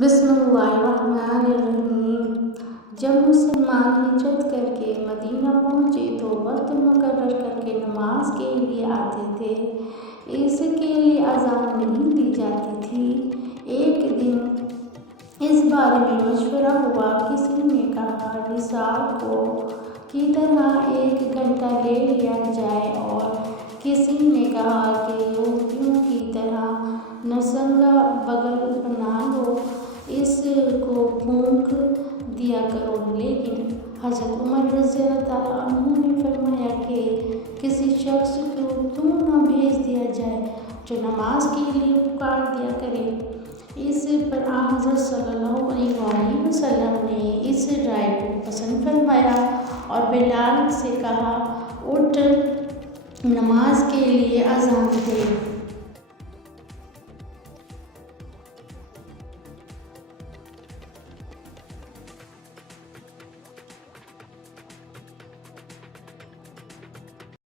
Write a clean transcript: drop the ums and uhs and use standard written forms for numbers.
بسم اللہ الرحمن الرحیم۔ جب مسلمان ہجرت کر کے مدینہ پہنچے تو وقت مقرر کر کے نماز کے لیے آتے تھے۔ اس کے لیے اذان نہیں دی جاتی تھی۔ ایک دن اس بارے میں مشورہ ہوا۔ کسی نے کہا وصال کی طرح 1 گھنٹہ لے لیا جائے اور کسی نے کہا کہ یہودیوں کی طرح نرسنگا بغل بنا لو، اس کو پھونک دیا کرو۔ لیکن حضرت عمر رضی اللہ عنہ نے فرمایا کہ کسی شخص کو کیوں نہ بھیج دیا جائے جو نماز کے لیے پکار دیا کرے۔ اس پر آن حضرت صلی اللہ علیہ وآلہ وسلم نے اس رائے کو پسند فرمایا اور بلال سے کہا اٹھ نماز کے لیے اذان دے۔